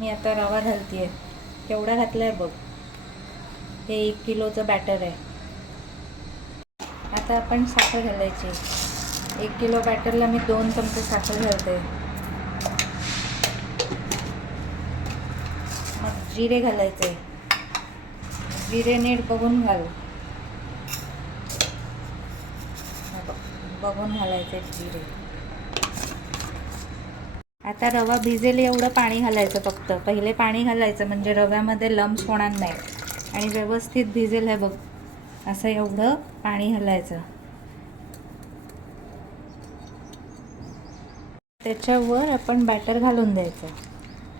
मी आता रवा घालते. केवढा घातला आहे बघ. हे 1 किलोचं बॅटर आहे. आता आपण साखर घालायची. 1 किलो बॅटरला मी 2 चमचे साखर घालते. मग जिरे घालायचे. जिरे नीट बघून घाल. बघून घालायचे जिरे. आता रवा भिजेल एवढं पाणी घालायचं. फक्त पहिले पाणी घालायचं म्हणजे रव्यामध्ये लम्स होणार नाही आणि व्यवस्थित भिजेल. हे बघ, असं एवढं पाणी घालायचं. त्याच्यावर आपण बॅटर घालून द्यायचं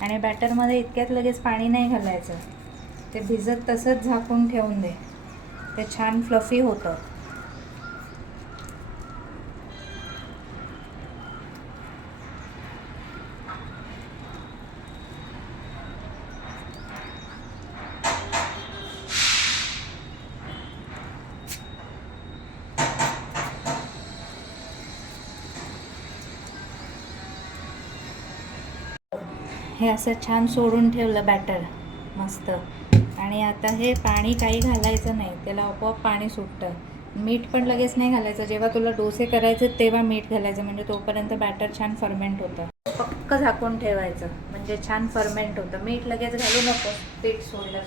आणि बॅटरमध्ये इतक्यात लगेच पाणी नाही घालायचं. ते भिजत तसंच झाकून ठेवून दे. ते छान फ्लफी होतं. हे असं छान सोडून ठेवलं बॅटर मस्त. आणि आता हे पाणी काही घालायचं नाही, त्याला आपोआप पाणी सुटतं. मीठ पण लगेच नाही घालायचं. जेव्हा तुला डोसे करायचे तेव्हा मीठ घालायचं, म्हणजे तोपर्यंत बॅटर छान फर्मेंट होतं. पक्क झाकून ठेवायचं म्हणजे छान फर्मेंट होतं. मीठ लगेच घालू नको, पीठ सोडलं.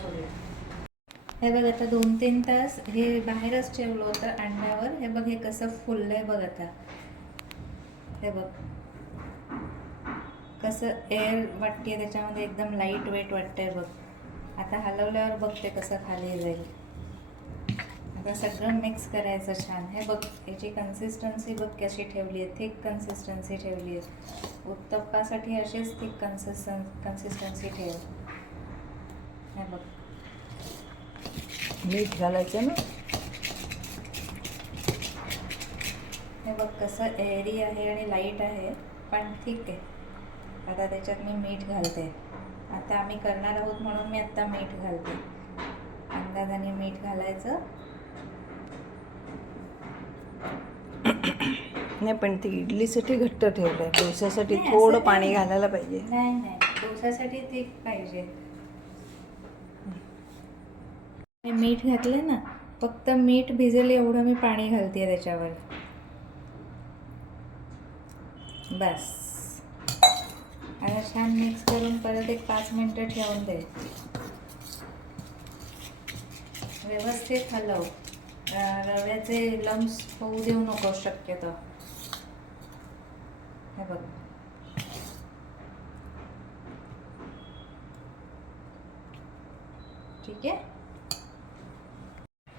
हे बघ, आता 2-3 तास हे बाहेरच ठेवलं होतं अंड्यावर. हे बघ, हे कसं फुललंय बघ आता. हे बघ कसं एअर वाटते त्याच्यामध्ये, एकदम लाईट वेट वाटतंय बघ. आता हलवल्यावर बघ ते कसं खाली जाईल. आता सगळं मिक्स करायचं छान. हे बघ, याची कन्सिस्टन्सी बघ कशी ठेवली आहे. थिक कन्सिस्टन्सी ठेवली आहे. उत्तप्पासाठी अशीच थिक कन्सिस्टन्सी ठेव. हे बघ, मीठ घालायचं ना. हे बघ कसं एअरी आहे आणि लाईट आहे, पण ठीक आहे. आता त्याच्यात मी मीठ घालते. आता आम्ही करणार आहोत म्हणून मी आत्ता मीठ घालते. अंदाजाने मीठ घालायचं. नाही, पण ती इडलीसाठी घट्ट ठेवलंय. डोस्यासाठी नाही, थोडं असं पाणी नाही. घालायला पाहिजे. नाही, डोसासाठी ते पाहिजे. मीठ घातलं ना, फक्त मीठ भिजेल एवढं मी पाणी घालते त्याच्यावर. बस. आता छान मिक्स करून परत एक 5 मिनिटं ठेवून दे. व्यवस्थित हलव. रव्याचे लम्स होऊ देऊ नको शक्यतो. हे बघ, ठीक आहे.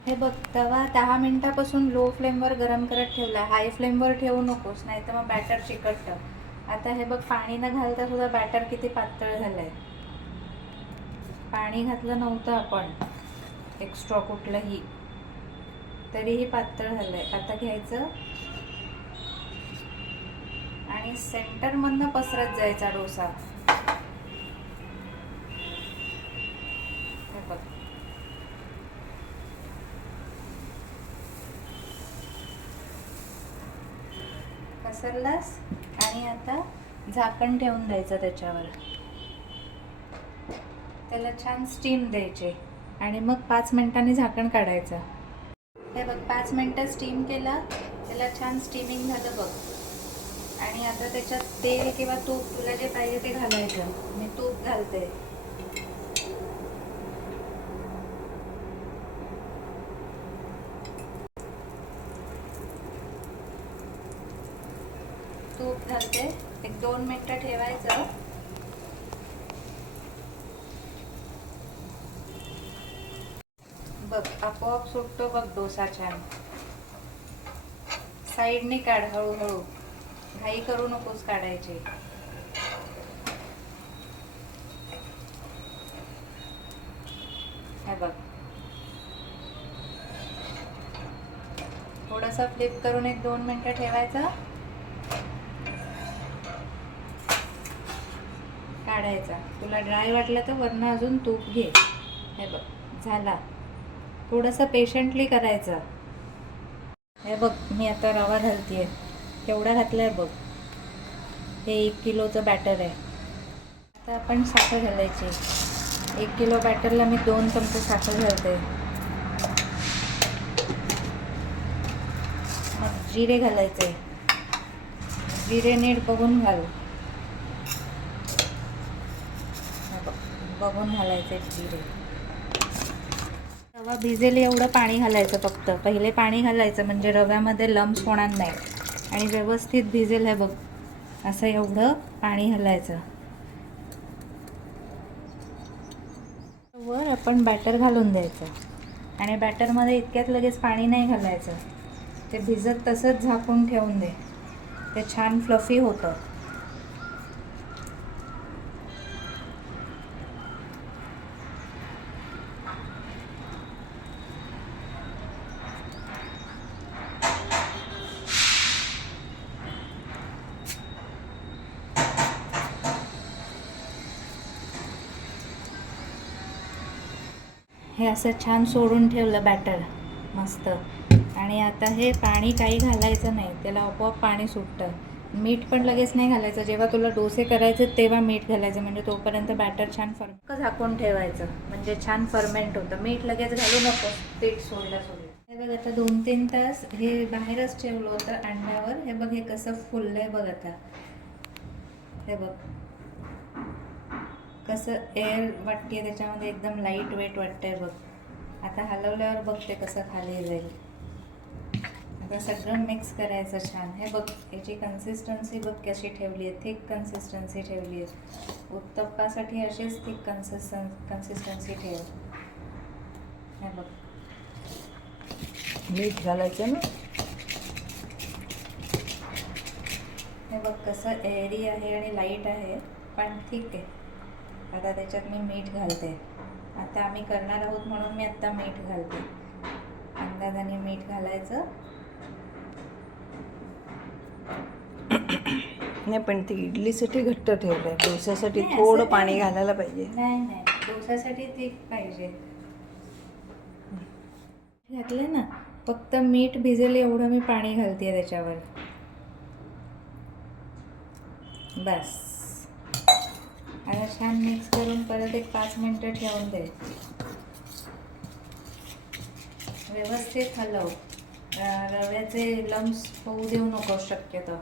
हे बघ, तवा 10 मिनिटापासून लो फ्लेमवर गरम करत ठेवला. हाय फ्लेमवर ठेवू नकोस, नाही तर मग बॅटर चिकटतं. आता हे बघ, पाणी न घालता सुद्धा बॅटर किती पातळ झालंय. पाणी घातलं नव्हतं आपण एक्स्ट्रा कुठलंही, तरीही पातळ झालंय. आता घ्यायचं आणि सेंटरमधनं पसरत जायचा डोसा. हे बघ, पसरलास आणि आता झाकण ठेवून द्यायचं त्याच्यावर. त्याला छान स्टीम द्यायचे आणि मग 5 मिनिटांनी झाकण काढायचं. हे बघ, 5 मिनिटं स्टीम केला, त्याला छान स्टीमिंग झालं बघ. आणि आता त्याच्यात तेल किंवा तूप तुला जे पाहिजे ते घालायचं. मी तूप घालते. तूप घालते. एक 2 मिनिटं ठेवायचं. बघ, आपोआप सुटतो बघ डोसा छान. साईडने काढ हळूहळू, घाई करू नकोस काढायची. हे बघ, थोडंसं फ्लिप करून एक 2 मिनिटं ठेवायचं. काढायचा. तुला ड्राय वाटलं तर वरनं अजून तूप घे. हे बघ, झाला. थोडंसं पेशंटली करायचं. हे बघ, मी आता रवा घालते. केवढा घातलाय बघ. हे 1 किलोचं बॅटर आहे. तर आपण साखर घालायची. 1 किलो बॅटरला मी 2 चमचे साखर घालते. मग जिरे घालायचे. जिरे नीट बघून घाल. बघून घालायचे जिरे. रवा भिजेल एवढं पाणी घालायचं फक्त. पहिले पाणी घालायचं म्हणजे रव्यामध्ये लम्स होणार नाही आणि व्यवस्थित भिजेल. हे बघ, असं एवढं पाणी घालायचं. वर आपण बॅटर घालून द्यायचं आणि बॅटरमध्ये इतक्यात लगेच पाणी नाही घालायचं. ते भिजत तसंच झाकून ठेवून दे. ते छान फ्लफी होतं. हे असं छान सोडून ठेवलं बॅटर मस्त. आणि आता हे पाणी काही घालायचं नाही, त्याला आपोआप पाणी सुटतं. मीठ पण लगेच नाही घालायचं. जेव्हा तुला डोसे करायचे तेव्हा मीठ घालायचं, म्हणजे तोपर्यंत बॅटर छान झाकून ठेवायचं, म्हणजे छान फर्मेंट होतं. मीठ लगेच घालू नको, पीठ सोडलं. हे बघ, आता 2-3 तास हे बाहेरच ठेवलं होतं अंड्यावर. हे बघ, हे कसं फुललंय बघ आता. हे बघ कसं एअर वाटते त्याच्यामध्ये, एकदम लाईट वेट वाटतंय बघ. आता हलवल्यावर बघ ते कसं खाली जाईल. आता सगळं मिक्स करायचं छान. हे बघ, याची कन्सिस्टन्सी बघ कशी ठेवली आहे. थिक कन्सिस्टन्सी ठेवली आहे. उत्तप्पासाठी अशीच थिक कन्सिस्टन्सी ठेव. हे बघ, मीठ घालायचं ना. हे बघ कसं एअरी आहे आणि लाईट आहे, पण ठीक आहे. आता त्याच्यात मी मीठ घालते. आता आम्ही करणार आहोत म्हणून मी आत्ता मीठ घालते. अंदाजाने मीठ घालायचं. नाही, पण ते इडलीसाठी घट्ट ठेवलंय. डोस्यासाठी नाही, थोडं असं पाणी नाही. घालायला पाहिजे. नाही, डोसासाठी थिक पाहिजे. घातलं ना, फक्त मीठ भिजेल एवढं मी पाणी घालते त्याच्यावर. बस. आता छान मिक्स करून परत एक 5 मिनटं ठेवून दे. व्यवस्थित हलव. रव्याचे लम्स होऊ देऊ नको शक्यतो.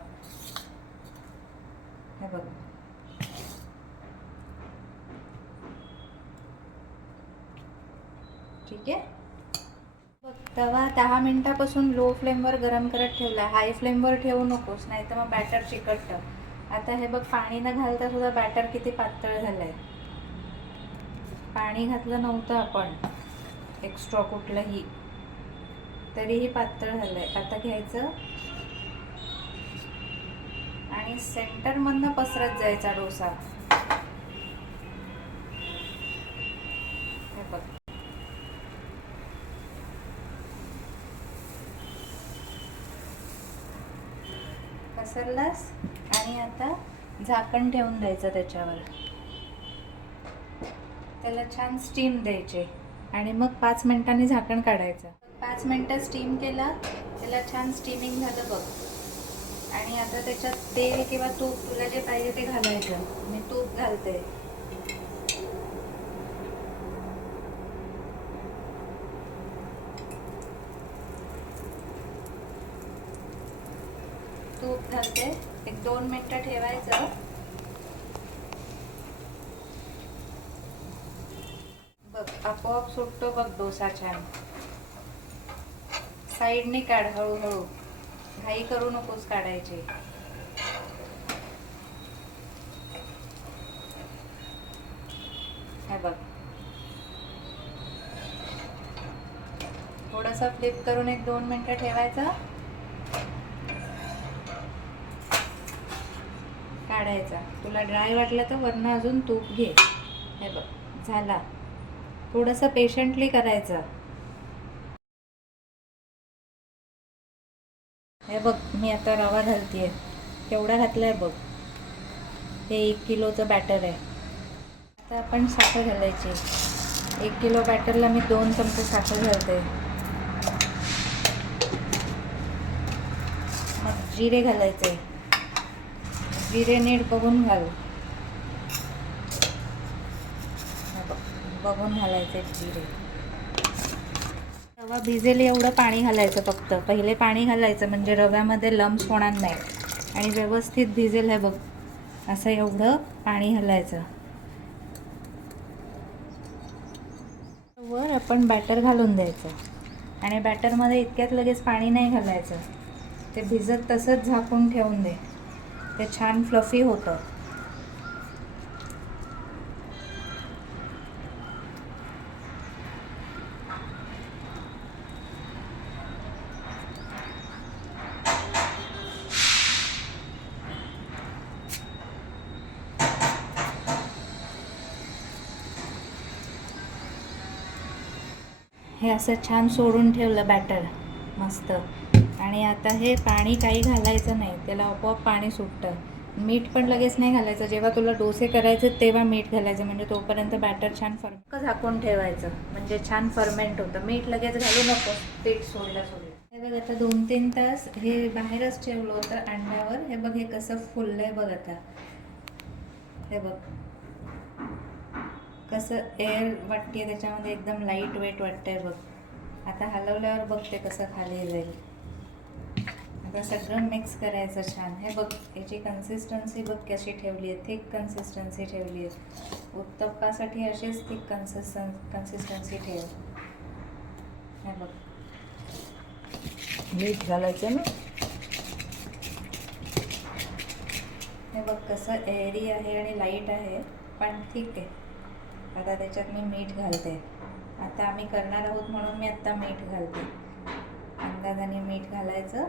हे बघ, ठीक आहे. बघ, तवा 10 मिनटापासून लो फ्लेमवर गरम करत ठेवला. हाय फ्लेमवर ठेवू नकोस, नाही तर मग बॅटर चिकटतं. आता हे बघ, पाणी न घालता सुद्धा बॅटर किती पातळ झालंय. पाणी घातलं नव्हतं आपण एक्स्ट्रा कुठलंही, तरीही पातळ झालंय. आता घ्यायचं आणि सेंटरमधनं पसरत जायचा डोसा. हे बघ, पसरलास आणि आता झाकण ठेवून द्यायचं त्याच्यावर. त्याला छान स्टीम द्यायचे आणि मग 5 मिनिटांनी झाकण काढायचं. 5 मिनिटं स्टीम केला, त्याला छान स्टीमिंग झालं बघ. आणि आता त्याच्यात तेल किंवा तूप तुला जे पाहिजे ते घालायचं. मी तूप घालते. तूप घालते. 1-2 मिनिटं ठेवायचं. बघ, आपोआप सुटतो बघ डोसा छान. साईडने काढ हळूहळू, घाई करू नकोस काढायची. हे बघ, थोडंसं फ्लिप करून 1-2 मिनिटं ठेवायचं. काढायचा. तुला ड्राय वाटलं तर वरनं अजून तूप घे. हे बघ, झाला. थोडंसं पेशंटली करायचं. हे बघ, मी आता रवा घालतेय. केवढा घातलाय बघ. हे 1 किलोचं बॅटर आहे. आता आपण साखर घालायची. 1 किलो बॅटरला मी 2 चमचे साखर घालते. मग जिरे घालायचे. जिरे नीट बघून घाल. बघून घालायचे जिरे. रवा भिजेल एवढं पाणी घालायचं फक्त. पहिले पाणी घालायचं म्हणजे रव्यामध्ये लम्स होणार नाही आणि व्यवस्थित भिजेल. हे बघ, असं एवढं पाणी घालायचं. वर आपण बॅटर घालून द्यायचं आणि बॅटरमध्ये इतक्यात लगेच पाणी नाही घालायचं. ते भिजत तसंच झाकून ठेवून दे. ते छान फ्लफी होतं. हे असं छान सोडून ठेवलं बॅटर मस्त. आणि आता हे पाणी काही घालायचं नाही, त्याला आपोआप पाणी सुटतं. मीठ पण लगेच नाही घालायचं. जेव्हा तुला डोसे करायचे तेव्हा मीठ घालायचं, म्हणजे तोपर्यंत बॅटर छान झाकून ठेवायचं, म्हणजे छान फर्मेंट होतं. मीठ लगेच घालू नको, पीठ सोडलं. हे बघ, आता 2-3 तास हे बाहेरच ठेवलं होतं अंड्यावर. हे बघ, हे कसं फुललंय बघ आता. हे बघ कसं एअर वाटते त्याच्यामध्ये, एकदम लाईट वेट वाटतंय बघ. आता हलवल्यावर बघ ते कसं खाली जाईल. आता सगळं मिक्स करायचं छान. हे बघ, याची कन्सिस्टन्सी बघ कशी ठेवली आहे, थिक कन्सिस्टन्सी ठेवली आहे. उत्तप्पासाठी अशीच थिक कन्सिस्टन्सी ठेव. हे बघ, मीठ घालायचं ना. हे बघ कसं एअरी आहे आणि लाईट आहे, पण ठीक आहे. आता त्याच्यात मी मीठ घालते. आता आम्ही करणार आहोत म्हणून मी आत्ता मीठ घालते. अंदाजाने मीठ घालायचं.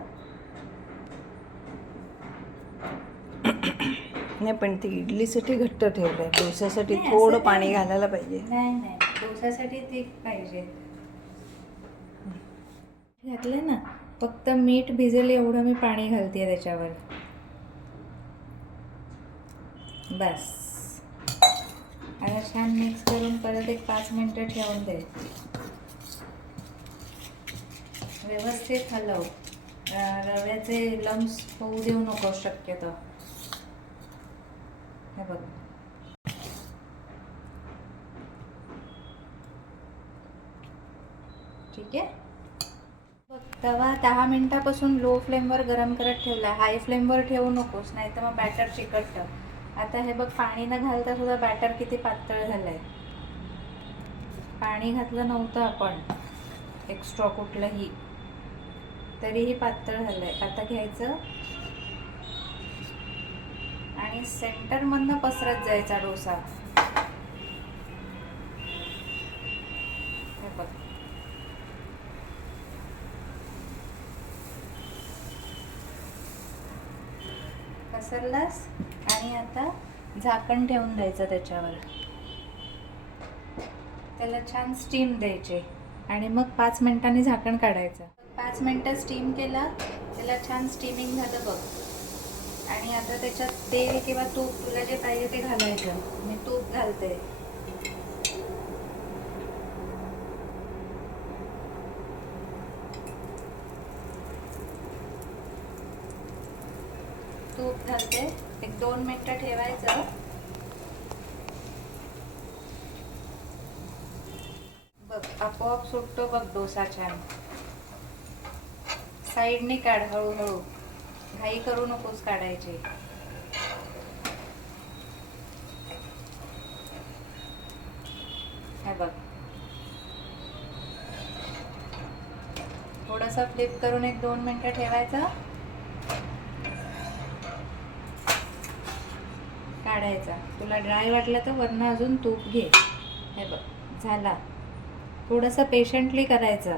नाही, पण ते इडलीसाठी घट्ट ठेवलंय, डोस्यासाठी नाही, थोडं असं पाणी नाही. घालायला पाहिजे. नाही, डोसासाठी थिक पाहिजे. घातलं ना, फक्त मीठ भिजेल एवढं मी पाणी घालते त्याच्यावर. बस. आता छान मिक्स करून परत एक 5 मिनिटं ठेवून दे. व्यवस्थित हलव. रव्याचे लम्स होऊ देऊ नको शक्यतो. हे बघ, ठीक आहे. बघ, तवा 10 मिनिटापासून लो फ्लेमवर गरम करत ठेवला. हाय फ्लेमवर ठेवू नकोस, नाही तर मग बॅटर चिकटतं. आता हे बघ, पाणी न घालता सुद्धा बॅटर किती पातळ झालंय. पाणी घातलं नव्हतं आपण एक्स्ट्रा कुठलंही, तरीही पातळ झालंय. आता घ्यायचं आणि सेंटरमधनं पसरत जायचा डोसा. हे बघ, पसरलास आणि आता झाकण ठेवून द्यायचं त्याच्यावर. त्याला छान स्टीम द्यायचे आणि मग 5 मिनिटांनी झाकण काढायचं. 5 मिनिटं स्टीम केला, त्याला छान स्टीमिंग झालं बघ. आणि आता त्याच्यात तेल किंवा तूप तुला जे पाहिजे ते घालायचं. मी तूप घालते. तूप घालते. एक 2 मिनिटं ठेवायचं. बघ, आपोआप सुटतो बघ डोसा छान. साईडने काढ हळूहळू, घाई करू नकोस काढायची. हे बघ, थोडंसं फ्लिप करून एक 2 मिनिटं ठेवायचं. काढायचा. तुला ड्राय वाटलं तर वरनं अजून तूप घे. हे बघ, झाला. थोडंसं पेशंटली करायचं.